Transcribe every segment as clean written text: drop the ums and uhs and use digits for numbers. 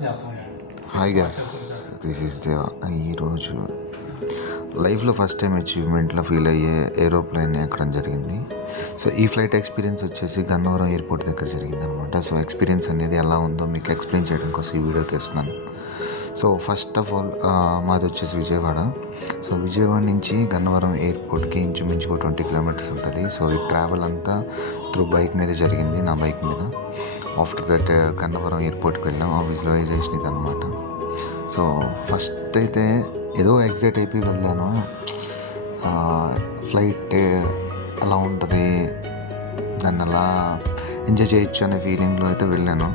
Hi guys, this is దేవ. ఈరోజు లైఫ్లో ఫస్ట్ టైం అచీవ్మెంట్లో ఫీల్ అయ్యే ఏరోప్లేన్ ఎక్కడం జరిగింది. సో ఈ ఫ్లైట్ ఎక్స్పీరియన్స్ వచ్చేసి గన్నవరం ఎయిర్పోర్ట్ దగ్గర జరిగింది అనమాట. సో ఎక్స్పీరియన్స్ అనేది ఎలా ఉందో మీకు ఎక్స్ప్లెయిన్ చేయడం కోసం ఈ వీడియో తీస్తున్నాను. సో ఫస్ట్ ఆఫ్ ఆల్ మాది వచ్చేసి విజయవాడ. సో విజయవాడ నుంచి గన్నవరం ఎయిర్పోర్ట్కి ఇంచుమించుగా 20 కిలోమీటర్స్ ఉంటుంది. సో ఈ ట్రావెల్ అంతా త్రూ బైక్ మీద జరిగింది, నా బైక్ మీద. ఆఫ్టర్ దట్ గన్నవరం ఎయిర్పోర్ట్కి వెళ్ళాం. ఆ విజువలైజేషన్ ఇది అనమాట. సో ఫస్ట్ అయితే ఏదో ఎగ్జైట్ అయిపోయి వెళ్ళాను. ఫ్లైట్ ఎలా ఉంటుంది, దాన్ని అలా ఎంజాయ్ చేయొచ్చు అనే ఫీలింగ్లో అయితే వెళ్ళాను.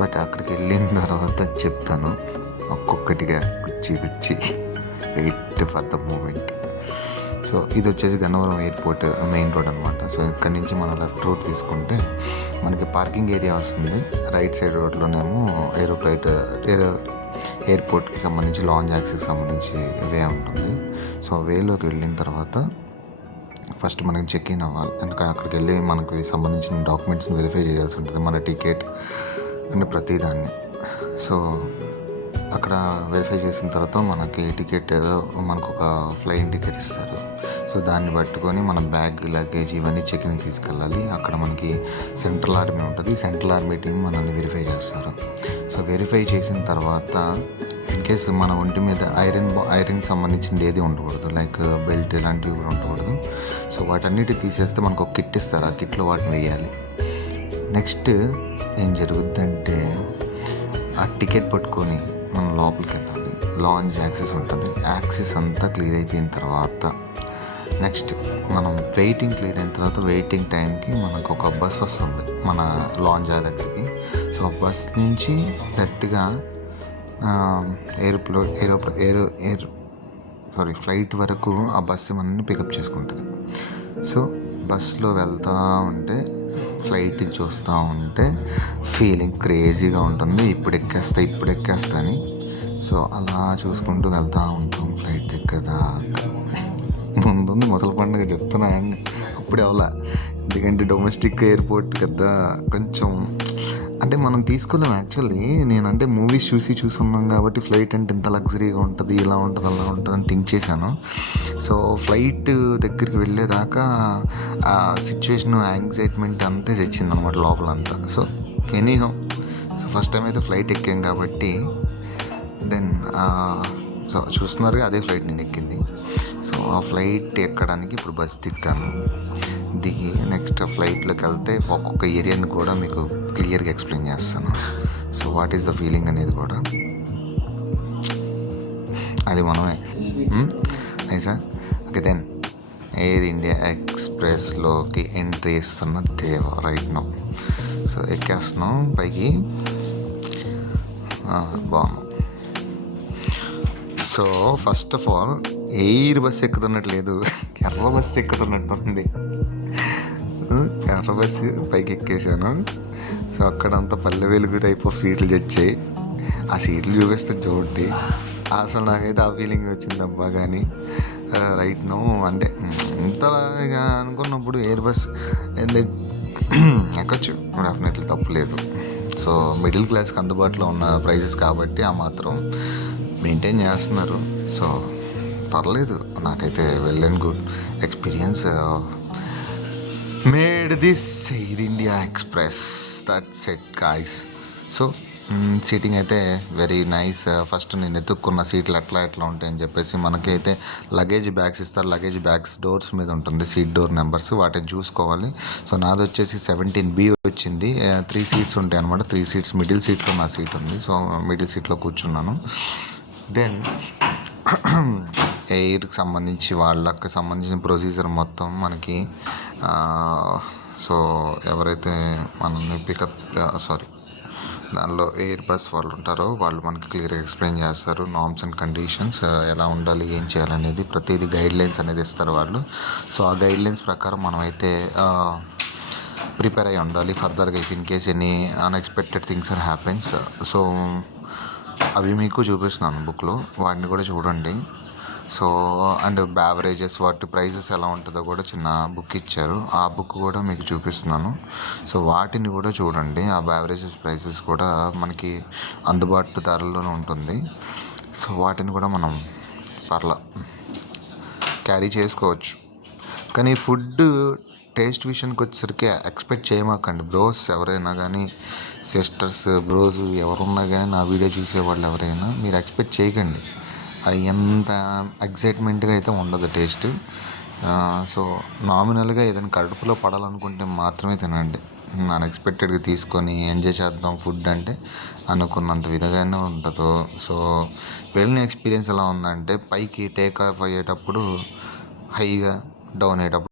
బట్ అక్కడికి వెళ్ళిన తర్వాత చెప్తాను ఒక్కొక్కటిగా గుచ్చి wait for the moment. So ఇది వచ్చేసి గన్నవరం ఎయిర్పోర్ట్ మెయిన్ రోడ్ అనమాట. సో ఇక్కడి నుంచి మనం లెఫ్ట్ రూట్ తీసుకుంటే మనకి పార్కింగ్ ఏరియా వస్తుంది. రైట్ సైడ్ రోడ్లోనేమో ఎయిర్పోర్ట్కి సంబంధించి లాంజ్ యాక్సెస్కి సంబంధించి వే ఉంటుంది. సో వేలోకి వెళ్ళిన తర్వాత ఫస్ట్ మనకి చెక్ ఇన్ అవ్వాలి. ఎందుకంటే అక్కడికి వెళ్ళి మనకి సంబంధించిన డాక్యుమెంట్స్ని వెరిఫై చేయాల్సి ఉంటుంది, మన టికెట్ అండ్ ప్రతిదాన్ని. సో అక్కడ వెరిఫై చేసిన తర్వాత మనకి టికెట్, మనకు ఒక ఫ్లైయింగ్ టికెట్ ఇస్తారు. సో దాన్ని పట్టుకొని మన బ్యాగ్, లగేజ్ ఇవన్నీ చెక్ని తీసుకెళ్ళాలి. అక్కడ మనకి సెంట్రల్ ఆర్మీ ఉంటుంది. సెంట్రల్ ఆర్మీ టీం మనల్ని వెరిఫై చేస్తారు. సో వెరిఫై చేసిన తర్వాత ఇన్ కేస్ మన ఒంటి మీద ఐరన్ సంబంధించింది ఏది ఉండకూడదు, లైక్ బెల్ట్ ఇలాంటివి కూడా ఉండకూడదు. సో వాటన్నిటి తీసేస్తే మనకు ఒక కిట్ ఇస్తారు. ఆ కిట్లో వాటిని వేయాలి. నెక్స్ట్ ఏం జరుగుద్దంటే ఆ టికెట్ పట్టుకొని మనం లోపలికి వెళ్ళాలి. లాంజ్ యాక్సెస్ ఉంటుంది. యాక్సెస్ అంతా క్లియర్ అయిపోయిన తర్వాత నెక్స్ట్ మనం వెయిటింగ్ క్లియర్ అయిన తర్వాత వెయిటింగ్ టైంకి మనకు ఒక బస్ వస్తుంది మన లాంజ్ దగ్గరికి. సో ఆ బస్ నుంచి డైరెక్ట్గా ఫ్లైట్ వరకు ఆ బస్సు మనల్ని పికప్ చేసుకుంటుంది. సో బస్సులో వెళ్తూ ఉంటే, ఫ్లైట్ చూస్తూ ఉంటే ఫీలింగ్ క్రేజీగా ఉంటుంది. ఇప్పుడు ఎక్కేస్తా అని. సో అలా చూసుకుంటూ వెళ్తూ ఉంటాం ఫ్లైట్ దగ్గర దాకా. ముందుంది ముసలి పండుగ చెప్తున్నా అండి, అప్పుడే అవలా. ఎందుకంటే డొమెస్టిక్ ఎయిర్పోర్ట్ కదా, కొంచెం అంటే మనం తీసుకోలేము. యాక్చువల్లీ నేనంటే మూవీస్ చూసి ఉన్నాం కాబట్టి ఫ్లైట్ అంటే ఇంత లగ్జరీగా ఉంటుంది, ఇలా ఉంటుంది, అలా ఉంటుంది అని థింక్ చేశాను. సో ఫ్లైట్ దగ్గరికి వెళ్ళేదాకా ఆ సిచ్యువేషన్, యాంగ్జైట్మెంట్ అంతే తెచ్చింది అనమాట లోపలంతా. So anyhow, so first time అయితే ఫ్లైట్ ఎక్కాం కాబట్టి దెన్ సో చూస్తున్నారుగా, అదే ఫ్లైట్ నేను ఎక్కింది. సో ఆ ఫ్లైట్ ఎక్కడానికి ఇప్పుడు బస్ దిగుతాను. దిగి నెక్స్ట్ ఫ్లైట్లోకి వెళ్తే ఒక్కొక్క ఏరియాని కూడా మీకు క్లియర్గా ఎక్స్ప్లెయిన్ చేస్తాను. So what is the feeling అనేది కూడా అది మనమే. ఐసా ఓకే. దెన్ ఎయిర్ ఇండియా ఎక్స్ప్రెస్లోకి ఎంట్రీ ఇస్తున్న దేవ రైట్ నౌ. సో ఎక్కేస్తున్నాం పైకి. బాగున్నాం. So first of all Airbus ఎక్కుతున్నట్లేదు, ఎర్ర బస్సు ఎక్కుతున్నట్టుంది. ఎర్ర బస్సు పైకి ఎక్కేసాను. సో అక్కడంతా పల్లె వెలుగు టైప్ ఆఫ్ సీట్లు తెచ్చాయి. ఆ సీట్లు చూపిస్తే చూడండి, అసలు నాకైతే ఆ ఫీలింగ్ వచ్చిందబ్బా. కానీ రైట్ నో అంటే ఇంతలాగా అనుకున్నప్పుడు ఎయిర్ బస్ ఎక్కొచ్చు, డెఫినెట్లీ తప్పులేదు. సో మిడిల్ క్లాస్కి అందుబాటులో ఉన్న ప్రైజెస్ కాబట్టి ఆ మాత్రం మెయింటైన్ చేస్తున్నారు. సో పర్లేదు, నాకైతే well and good experience. Made this air India express, that's it guys. So seating అయితే వెరీ నైస్. ఫస్ట్ నేను ఎత్తుక్కున్న సీట్లు ఎట్లా ఉంటాయని చెప్పేసి మనకైతే లగేజ్ బ్యాగ్స్ ఇస్తారు. లగేజ్ బ్యాగ్స్ డోర్స్ మీద ఉంటుంది సీట్ డోర్ నెంబర్స్, వాటిని చూసుకోవాలి. సో నాది వచ్చేసి 17B వచ్చింది. 3 సీట్స్ ఉంటాయి అనమాట. 3 సీట్స్ మిడిల్ సీట్లో నా సీట్ ఉంది. సో మిడిల్ సీట్లో కూర్చున్నాను. దెన్ ఎయిర్కి సంబంధించి వాళ్ళకి సంబంధించిన ప్రొసీజర్ మొత్తం మనకి సో ఎవరైతే మనల్ని దానిలో ఎయిర్ బస్ వాళ్ళు ఉంటారో వాళ్ళు మనకి క్లియర్గా ఎక్స్ప్లెయిన్ చేస్తారు. నార్మ్స్ అండ్ కండిషన్స్ ఎలా ఉండాలి, ఏం చేయాలనేది ప్రతిదీ గైడ్లైన్స్ అనేది ఇస్తారు వాళ్ళు. సో ఆ గైడ్లైన్స్ ప్రకారం మనమైతే ప్రిపేర్ అయ్యి ఉండాలి ఫర్దర్గా in case any unexpected things are happens. So అవి మీకు చూపిస్తున్నాను బుక్లో, వాటిని కూడా చూడండి. సో అండ్ బ్యావరేజెస్ వాటి ప్రైజెస్ ఎలా ఉంటుందో కూడా చిన్న బుక్ ఇచ్చారు. ఆ బుక్ కూడా మీకు చూపిస్తున్నాను. సో వాటిని కూడా చూడండి. ఆ బ్యావరేజెస్ ప్రైసెస్ కూడా మనకి అందుబాటు ధరల్లోనే ఉంటుంది. సో వాటిని కూడా మనం పర్లా క్యారీ చేసుకోవచ్చు. కానీ ఫుడ్ టేస్ట్ విషయానికి వచ్చేసరికి ఎక్స్పెక్ట్ చేయమాకండి బ్రోస్. ఎవరైనా కానీ సిస్టర్స్ బ్రోస్ ఎవరున్నా కానీ నా వీడియో చూసేవాళ్ళు ఎవరైనా మీరు ఎక్స్పెక్ట్ చేయకండి. అది ఎంత ఎగ్జైట్మెంట్గా అయితే ఉండదు టేస్ట్. సో నామినల్గా ఏదైనా కడుపులో పడాలనుకుంటే మాత్రమే తినండి. అన్ఎక్స్పెక్టెడ్గా తీసుకొని ఎంజాయ్ చేద్దాం ఫుడ్ అంటే అనుకున్నంత విధంగానే ఉంటుందో. సో వెళ్ళిన ఎక్స్పీరియన్స్ ఎలా ఉందంటే పైకి టేక్ ఆఫ్ అయ్యేటప్పుడు హైగా, డౌన్ అయ్యేటప్పుడు